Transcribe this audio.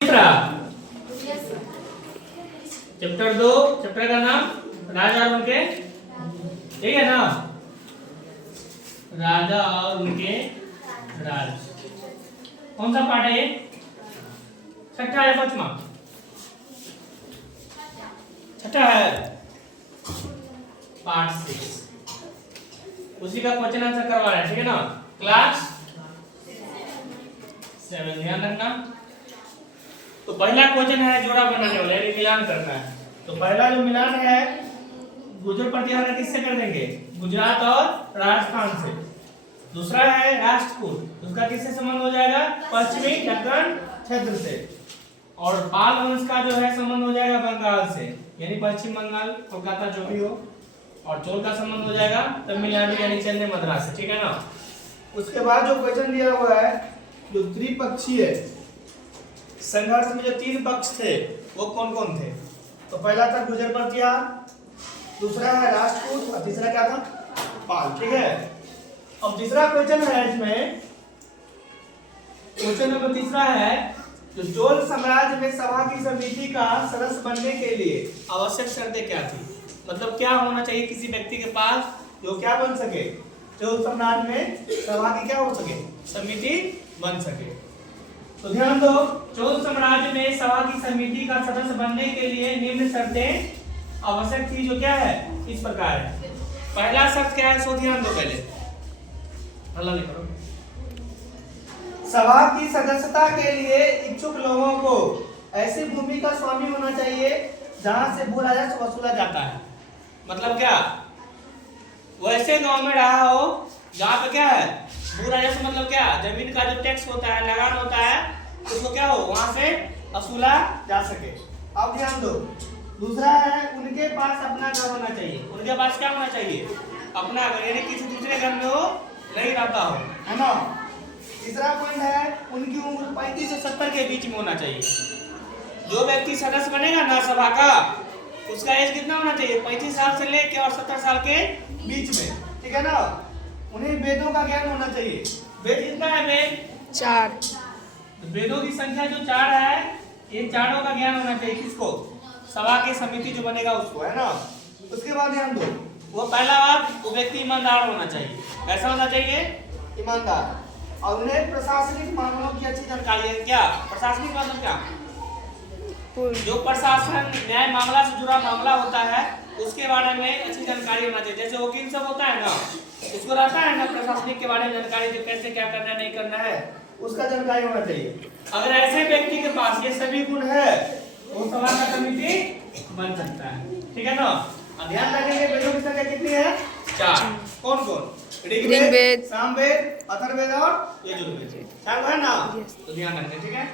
तीसरा chapter 2, chapter का नाम राजा और उनके, ठीक है ना, राजा और उनके राज। कौन सा पार्ट है ये? छठा या पांचवा? छठा है, पार्ट 6। उसी का क्वेश्चन आंसर करवा रहा है, ठीक है ना, क्लास 7। ध्यान रखना। तो पहला क्वेश्चन है जोड़ा बनाने वाला, यानी मिलान करना है। तो पहला जो मिलान है गुजर प्रतिहार किससे कर देंगे? गुजरात और राजस्थान से। दूसरा है राष्ट्रकूट, उसका किससे संबंध हो जाएगा? पश्चिमी दक्कन क्षेत्र से। और पाल वंश का जो है संबंध हो जाएगा बंगाल से, यानी पश्चिम बंगाल, कोलकाता जो भी हो। और चोल का संबंध हो जाएगा तमिलनाडु यानी चेन्नई मद्रास से, ठीक है ना। उसके बाद जो क्वेश्चन दिया हुआ है जो त्रिपक्षीय संघर्ष में जो 3 पक्ष थे वो कौन कौन थे? तो पहला था गुजर प्रतिहार, दूसरा है राष्ट्रकूट और तीसरा क्या था? पाल, ठीक है। अब तीसरा क्वेश्चन है इसमें, क्वेश्चन नंबर तीसरा है जो चोल साम्राज्य में सभा की समिति का सदस्य बनने के लिए आवश्यक शर्तें क्या थी? मतलब क्या होना चाहिए किसी व्यक्ति के पास जो क्या बन सके, चोल साम्राज्य में सभा की क्या हो सके, समिति बन सके। तो ध्यान दो, चोल साम्राज्य में सभा की समिति का सदस्य बनने के लिए निम्न शर्तें आवश्यक थी, जो क्या है इस प्रकार है। पहला शर्त क्या है, सो ध्यान दो पहले, हल्ला नहीं करो। सभा की सदस्यता के लिए इच्छुक लोगों को ऐसी भूमि का स्वामी होना चाहिए जहां से भू राजस्व वसूला जाता है। मतलब क्या, वैसे गांव में रहा हो जहां पे क्या है भू राजस्व, मतलब क्या, जमीन का जो टैक्स होता है, लगान होता है, उसको क्या हो वहां से वसूला जा सके। अब ध्यान दो, दूसरा है उनके पास अपना घर होना चाहिए। उनके पास क्या होना चाहिए? अपना घर, यानी किसी दूसरे घर में वो नहीं रहता हो, है ना। तीसरा पॉइंट है उनकी उम्र 35 से 70 के बीच में होना चाहिए। जो व्यक्ति सदस्य बनेगा ना सभा का, उसका एज कितना होना चाहिए? 35 साल से लेके और 70 साल के बीच में, ठीक है ना। उन्हें वेदों का ज्ञान होना चाहिए। वेद कितना है? वेद 4। वेदों की संख्या जो 4 है, ये चारों का ज्ञान होना चाहिए किसको? सभा की समिति जो बनेगा उसको, है ना। उसके बाद ध्यान दो, वो पहला बात, वो व्यक्ति ईमानदार होना चाहिए। कैसा होना चाहिए? ईमानदार। और उन्हें प्रशासनिक मामलों की अच्छी जानकारी है। क्या प्रशासनिक मतलब क्या? जो प्रशासन न्याय मामला से जुड़ा मामला होता है उसके बारे में अच्छी जानकारी होना चाहिए। जैसे वकील सब होता है ना, उसको रहता है ना प्रशासनिक के बारे में जानकारी, जो कैसे क्या करना है नहीं करना है उसका जानकारी होना चाहिए। अगर ऐसे व्यक्ति के पास ये सभी गुण है वो सभा का समिति बन सकता है, ठीक है ना। ध्यान रखेंगे वेदों की संख्या कितनी है? 4। कौन कौन? ऋग्वेद, सामवेद, अथर्ववेद और यजुर्वेद, 4 है ना। तो ध्यान रखें, ठीक है।